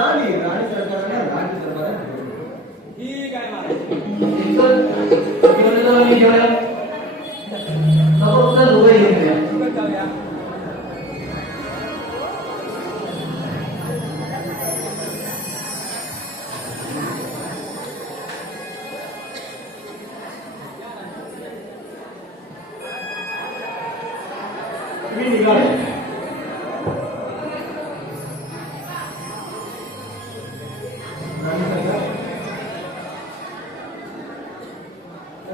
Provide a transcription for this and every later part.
राणी सरकारने राज्य दरबारात ठीक आहे महाराज. जाऊया. मी निघाले.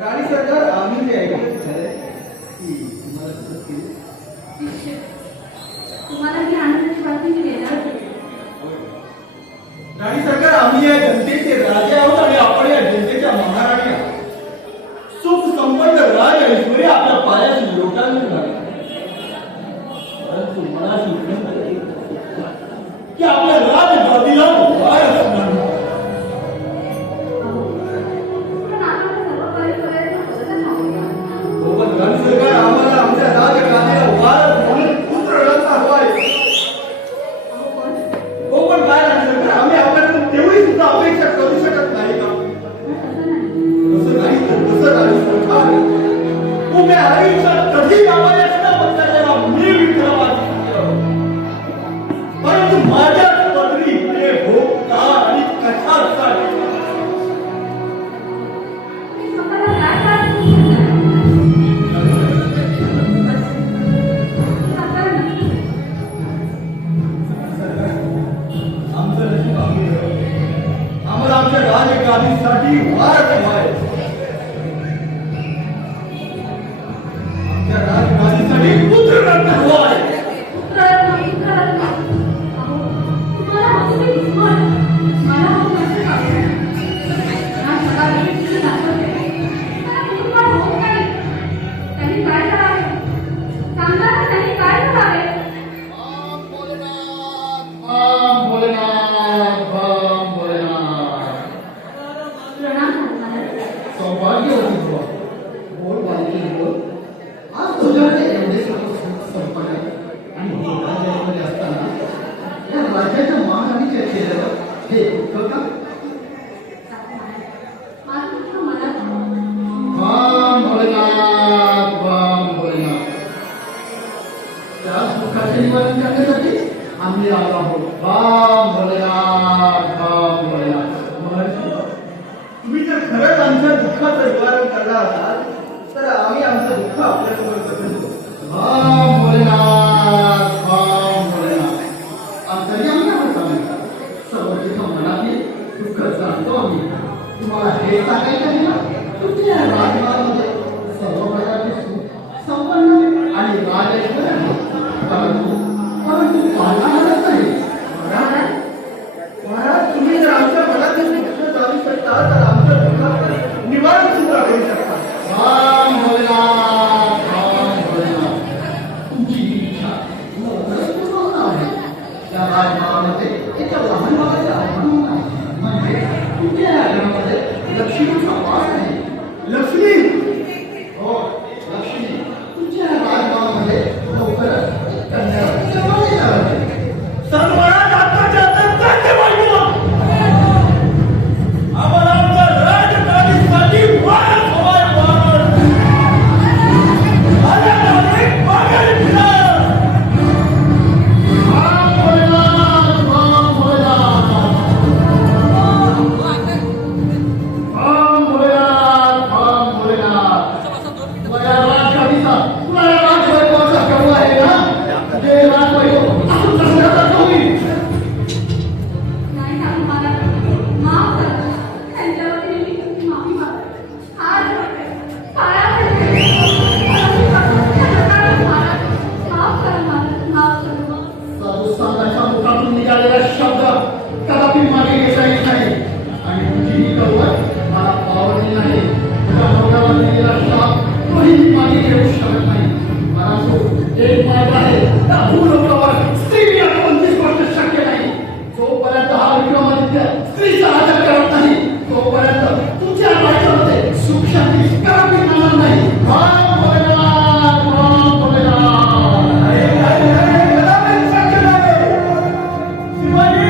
राणी सरकार आम्ही जे ऐकलं की तुम्हाला ही आनंदाची बातमी मी देणार होते. राणी सरकार आम्ही या जनतेचे राजे आहोत आणि आपण या जनतेच्या महाराणी आहोत. सुख संपन्न राज ऐश्वर्य आपल्या पायाशी लोटांनी लागले. परंतु मनाची विनंती आहे की आपल्या राजगादीला वार असणार नाही. पण आपण सर्व प्रयत्न करत आहोत. सोबत राणी सरकार आम्हाला आमच्या राजगादीला वार म्हणून पुत्र रत्न हवा आहे. अहो पण हो पण काय राणी सरकार आम्ही आपल्याकडून तेवढी सुद्धा अपेक्षा करू शकत नाही का? तसं नाही. कसं राणी सरकार तुम्ही आयुष्यात कधी गावायचं म्हणता तेव्हा मी विक्रमादित्य. परंतु माझ्या पदरी हे भोगता आणि कशासाठी मी स्वतःला काय काळजी घेत नाही. आता नाही. आमचं नशीब आम्ही ठरवलं. आम्हाला आमच्या राजगादीसाठी वार हवा आहे. आमच्या राजगादीसाठी पुत्र रत्न हवा आहे. पुत्ररत्न. अहो, तुम्हाला हसू मी दिसणार. मला हसू नसेल आवडत. या जगात किती नाचवते. मला मुलबाळ होत नाही. त्यांनी काय करावे? सांगा ना, त्यांनी काय करावे? प्रणाम महाराज. सौभाग्यवती बुवा. बोल बालकी बोल. आज तुझ्याकडे एवढे सर्व सुख संपन्न आणि हे राज्यामध्ये असताना या राज्याच्या महाराणीच्या चेहऱ्यावर हे दुःख का? माझं दुःख मला बाम भोलेनाथ, बाम भोलेनाथ. त्याच दुःखाचे निवारण करण्यासाठी आम्ही आलो आहोत. बाम भोलेनाथ, बाम भोलेनाथ. महर्षी, तुम्ही जर खरंच आमच्या दुःखाचं निवारण करणार असाल तर आम्ही आमचं दुःख आपल्यासमोर करतो. बाम भोलेनाथ, बाम भोलेनाथ. अंतर्यामी आहोत आम्ही. सर्व तिथं मनातील दुःख जाणतो आम्ही. तुम्हाला हे सांगायचं आहे ना, तुमच्या राजमार्गामध्ये सर्व प्रकारचे सुख संपन्न आणि राजऐश्वर्य आहे. परंतु पालना हरत नाही. महाराज, महाराज, तुम्ही जर आमच्या मनातील दुःख जाणू शकता तर आमच्या दुःखाचं निवारण सुद्धा करू शकता. बाम भोलेनाथ, बाम भोलेनाथ. तुमची ही इच्छा लवकरच पूर्ण होणार आहे. या राजमार्गामध्ये एका लहान भागाचे आव्हान आहे. म्हणजे तुमच्या या घरामध्ये लक्ष्मीचा वास आहे. लक्ष्मी, हो, लक्ष्मी. तुमच्या या राजमार्गामध्ये लवकरच एक कन्या जन्माला येणार आहे. सन्मानात आत्ताच्या आता ताटे वाजवा. आम्हाला आमच्या राजगादीसाठी वार हवाय, वार. आल्या नागरिक माघारी फिरा. बाम Bholenath, balm Bholenath. Balm Bholenath, balm Bholenath. तुला या राजगादीचा, तुला या राजवैभवाचा गर्व आहे ना? जे राजवैभव असं कसं होईल? नाही सांगू मला. माफ करा. त्यांच्या वतीने मी तुमची माफी मागते. हात जोडते. पाया पडते. माफ करा मला. माफ करा. साधुसंतांच्या मुखातून निघालेला शब्द कदापि मागे घेता येत नाही. आणि तुझी ही कवळ मला पावलेली नाही. तुझ्या डोक्यावर दिलेला शाप तोही मी मागे घेऊ शकत नाही. परंतु एक मार्ग आहे. त्या भूलोकावर स्त्री कोणतीच गोष्ट शक्य नाही. जोपर्यंत हा विक्रमादित्य स्त्रीचा आदर करत नाही तोपर्यंत तुझ्या राज्यामध्ये सुख शांती कदापि मिळणार नाही. बाम भोलेनाथ, बाम भोलेनाथ. कदापि शक्य नाही. शिवाजी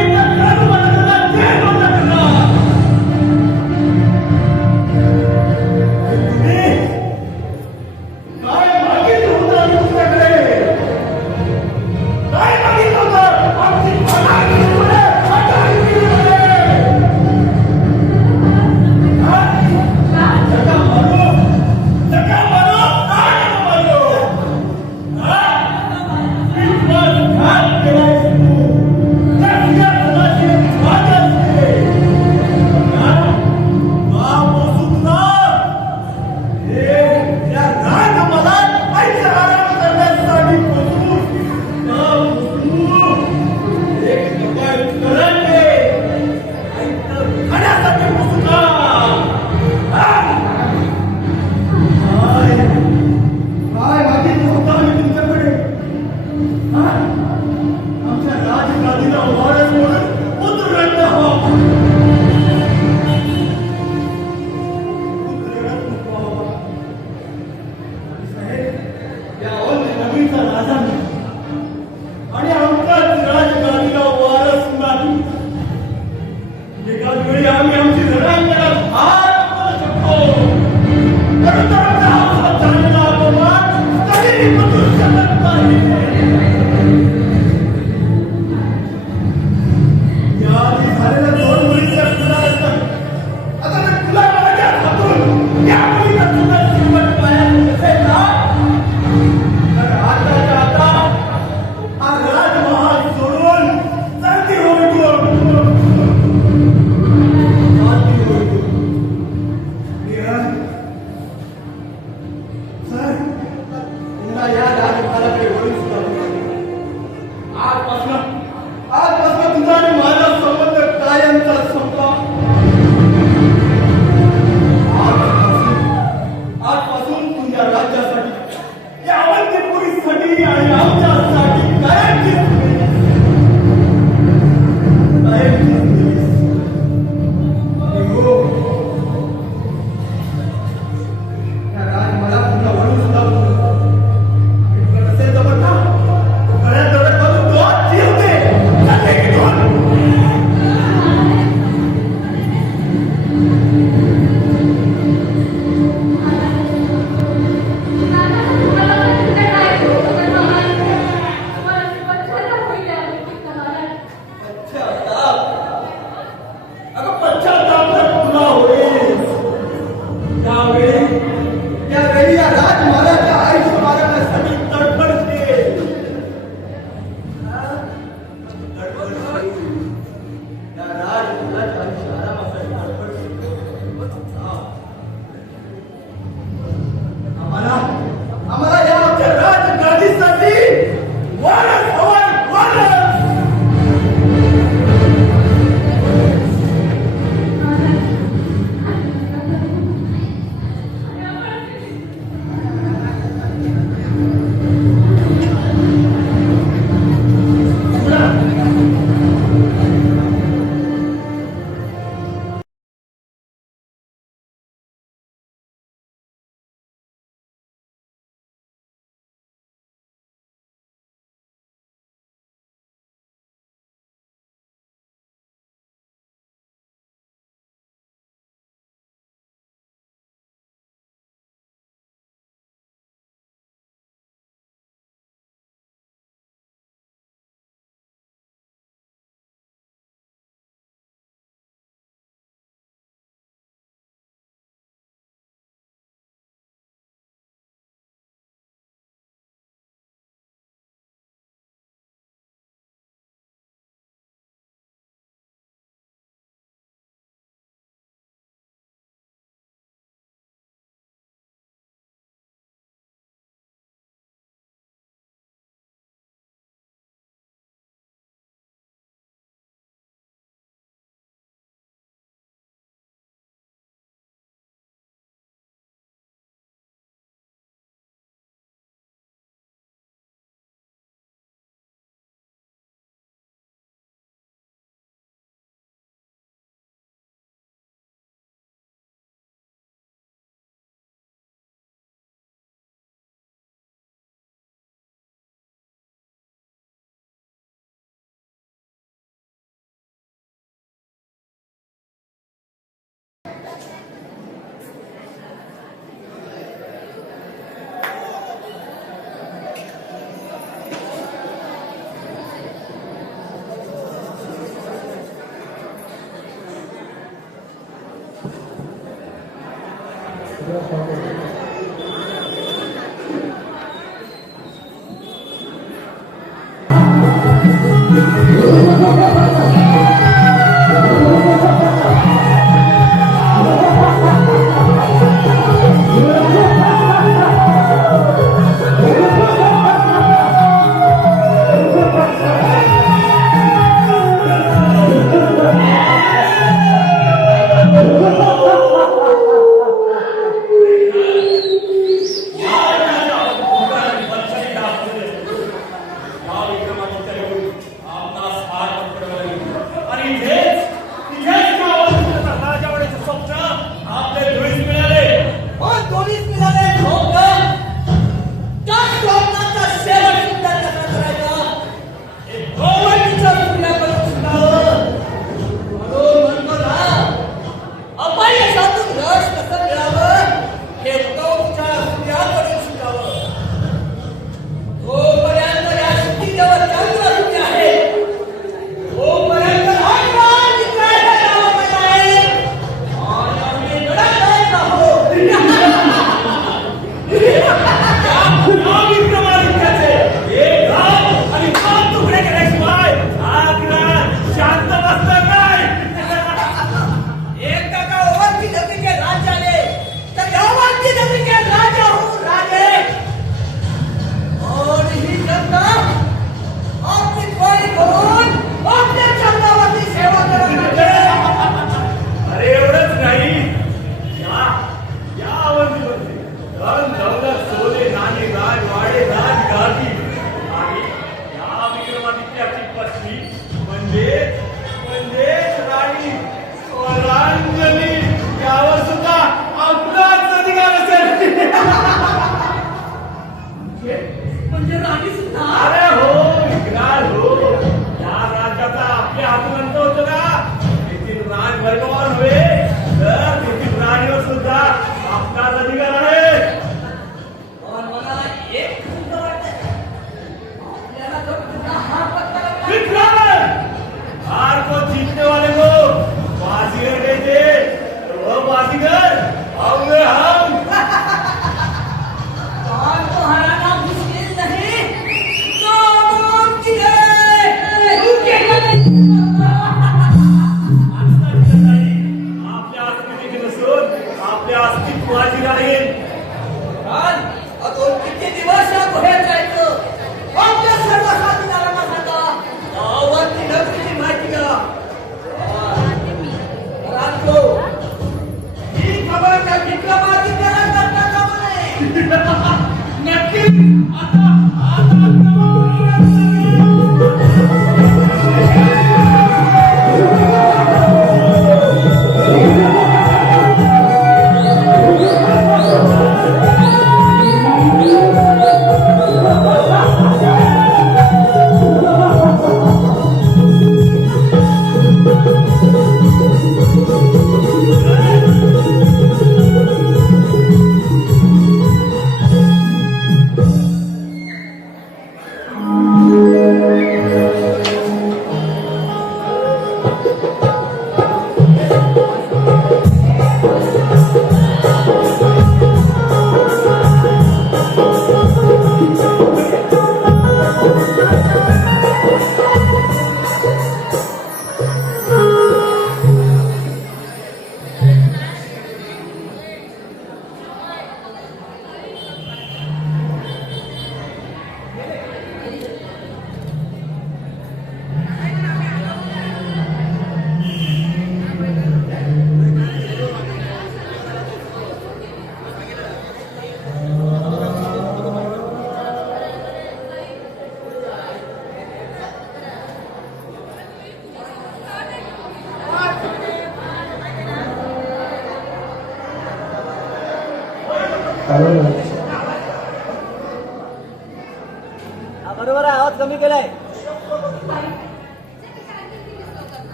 बरोबर आहे, आवाज कमी केलाय.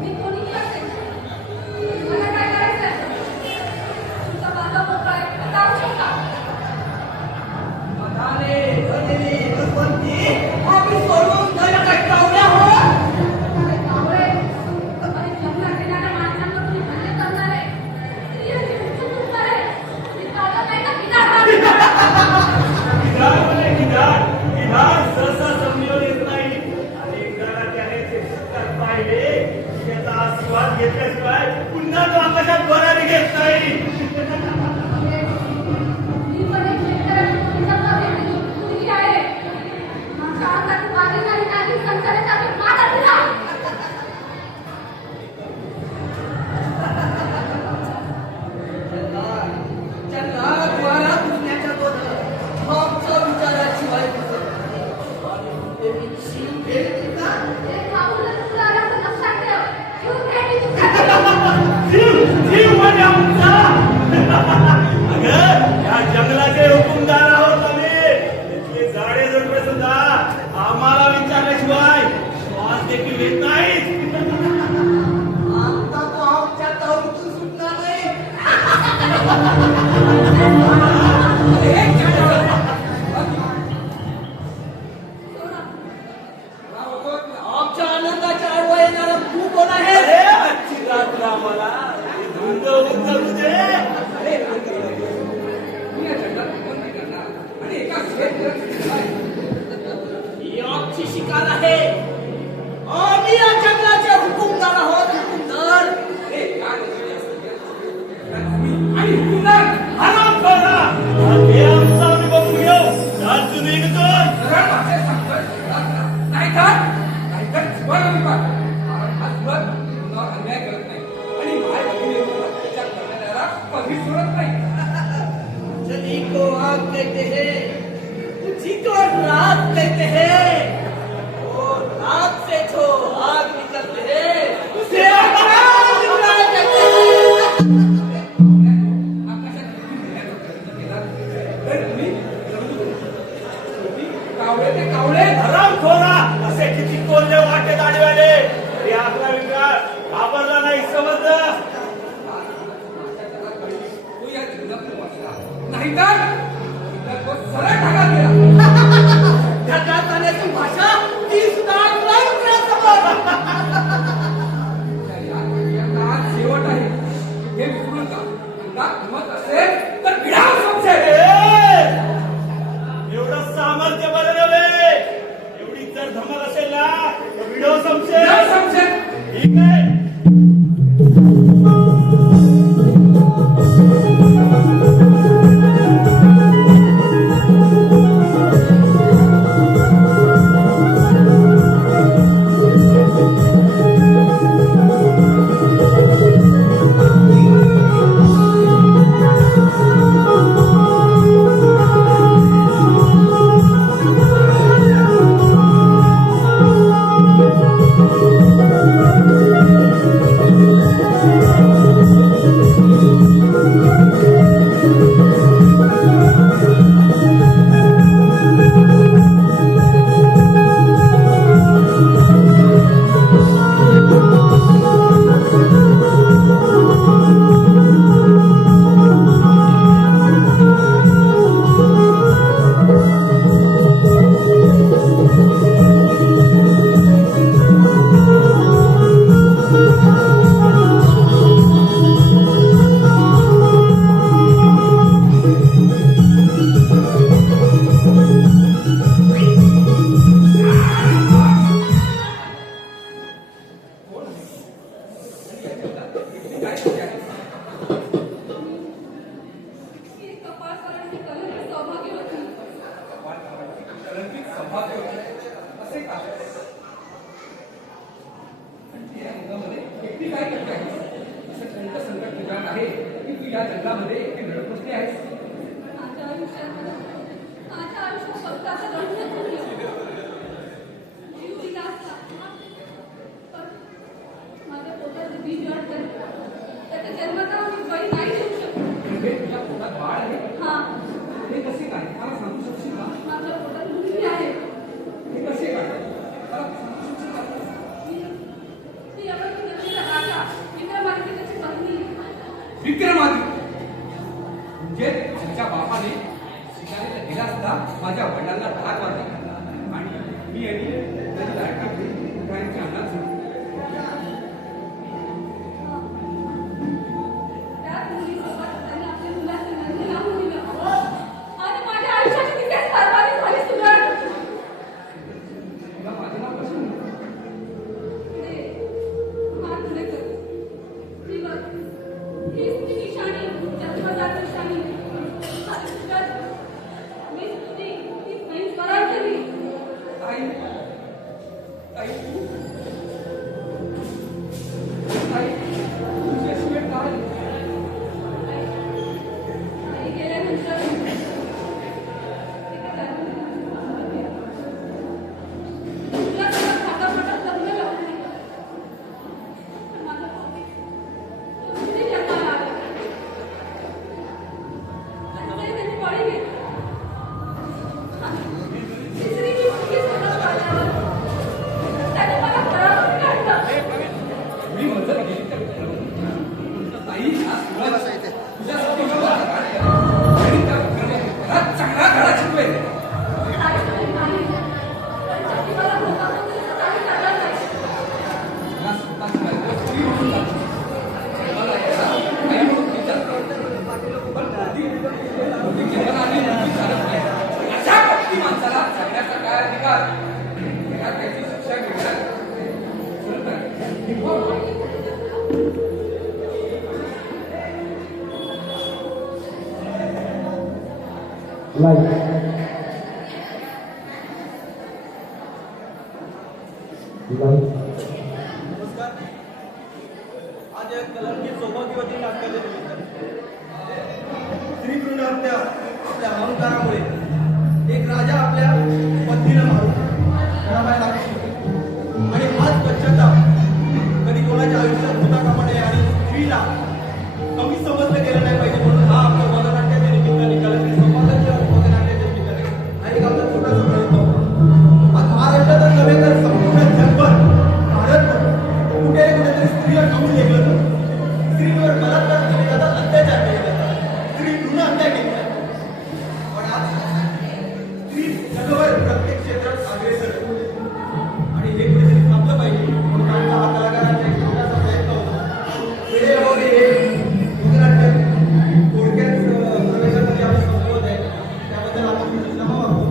मी कोणीही असेल. मला काय करायचंय? तुमचा माझा मोकळा आहे. जाऊ शकता. अरे कावळे. अरे जंगलात येणाऱ्या माणसांवर तुम्ही हल्ले करणारे. स्त्रियांची हुकूम तुटणारे. ही चालत नाही का बिना आशीर्वाद घेतल्याशिवाय पुन्हा तो आकाशात भरारी घेत नाही. मी पण एक शेतकऱ्याची मुलीचा मुलगी आहे. माझ्या अंगात बारी नाही संसाराचा मी मारा दिला. हे खाऊन तुला आलं लक्षात ठेव. जीव भेटी तुझ्या. जीव म्हणजे आमचा. अगं या जंगलाचे हुकुमदार आहोत आम्ही. इथले झाडे झुडपे सुद्धा आम्हाला विचारल्याशिवाय श्वास देखील घेत नाहीत. आमच्या आनंदाच्या आडवा येणारा तू कोण आहे? अरे आजची रात्र आम्हाला धुंद उचलू दे. अरे मी या जंगलात कोण नाही करणार आणि एका ही आमची शिकार आहे. आम्ही या जंगलाचे हुकुमदार आहोत. हुकुमदार हे काय आणि हुकुमदार आराम करा. हे आमचा आम्ही बघून घेऊ. चाल तुम्ही निघतोय. सरळ भाषेत सांगतोय. नाहीतर जीवन विभाग हा सुरत कुणावर अन्याय करत नाही आणि माय भगिनीवर अत्याचार करणाऱ्याला कधी सोडत नाही. जनी को आग कहते हैं, उसी को रात कहते हैं, और रात से जो आग निकलते हैं उसे आग कहते हैं. आकाशात तर तुम्ही कावळे ते कावळे आराम खोरा. असे किती कोल्हे वाटेत आडव्याले. हे आपला विकार घाबरला नाही समजलं. तू या जीवनात वाचला नाहीतर तो सरळ ढगात गेला. ढगात जाण्याची भाषा ती सुद्धा डोळ्यासमोर. या काळात शेवट आहे हे विसरू नका. अंगात हिंमत असेल तर भिडाव समजेल. एवढं सामर्थ्य बरं नव्हे. एवढी जर धमक असेल ना तर व्हिडिओ संपशेल. समजेल. ठीक आहे. या जंगलामध्ये एकटी रडत बसली आहेस. माझ्या आयुष्यात फक्त आता रडणंच उरलं. जीव दिला असता. पण माझ्या पोटात बीज अडकलं. त्याच्या जन्माचा मी बळी नाही देऊ शकत. म्हणजे तुझ्या पोटात बाळ आहे. हा, हे कसे काय मला सांगू शकशील का? माझ्या पोटात मुलगी आहे. हे कसे काय मला सांगू शकशील का? ती अवधी नदीचा काका, विक्रमादित्य त्याची पत्नी. विक्रमादित्य म्हणजे तुमच्या बापाने शिकारीला गेला असता माझ्या वडिलांना ठार मारले आणि मी आणि त्याची लाडकी त्यांच्या अंगात सोडली. त्याच मुलीसोबत त्यांनी आपल्या मुलाचे लग्न लावून दिलं. आणि माझ्या आयुष्याची तिथेच बरबादी झाली सुगरण. तुला माझं नाव कसं म्हणतो? पुढे मातुरेकर. ही बघ, हीच ती निशाणी, जन्मजात निशाणी. आणि सुगरण, मीच तुझी ही स्वयंस्मरण केली. ताई ताई तू ताई तुझ्या शिवाय काय आई गेल्यानंतर एका तुझ्यासोबत खाटापटात लग्न लावून दिलं. पण माझ्या पोटी मुली जन्माला आल्या. आणि ते त्यांनी बळी घेतलं. तिसरी जी मुलगी स्वतः पाहिल्यावर त्याने मला घरातून काढलं. मी मदत केली तर ताई हा सूरज तुझ्यासाठी आणि त्या घरात चांगला घरा शिकवेल. आई तुझी नाही. पण त्याची मला लोकांना काही करणार नाही. मला स्वतःची बायको स्त्री म्हणून लागते. मला याला आई म्हणून विचारतो. पण कधी जन्माला आली मुलगी चालत नाही. अशा भक्ती माणसाला जगण्याचा काय अधिकार? त्याला त्याची शिक्षा घेण्यात सुरत आहे. नमस्कार. आज एक कलंकित सौभाग्यवती नाटकाचे निमित्त. स्त्री भ्रूण हत्या आपल्या अहंकारामुळे एक राजा आपल्या पत्नीला मारून घराबाहेर लागू शकतो. आणि हाच पश्चाताप कधी कोणाच्या आयुष्यात होता कामा नये आणि स्त्रीला कमी समजलं गेलं नाही पाहिजे म्हणून हा आपल्या पदनाट्याच्या निमित्ताने कलंकित सौभाग्याच्या पदनाट्याच्या निमित्ताने हा एक आपला छोटासा प्रयत्न होता. आज महाराष्ट्रातच नव्हे तर संपूर्ण जगभर भारतभर कुठे कुठेतरी स्त्रीला कमी लेखलं जातं. स्त्रीवर बलात्कार केले जातात, अत्याचार केले जातात, स्त्री भ्रूण हत्या केली जाते. पण आज स्त्री जगभर प्रत्येक क्षेत्रात अग्रेसर आहे. आणि हे कुठेतरी थांबलं पाहिजे म्हणून आमचा हा कलाकारांचा एक छोटासा प्रयत्न होता. वेळेअभावी हे लोकनाट्य थोडक्यात प्रवेशासाठी आम्ही संपवत आहे. त्याबद्दल आपण क्षमा मागतो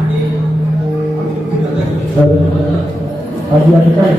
आणि आम्ही तुमची रजा घेतो. आज या ठिकाणी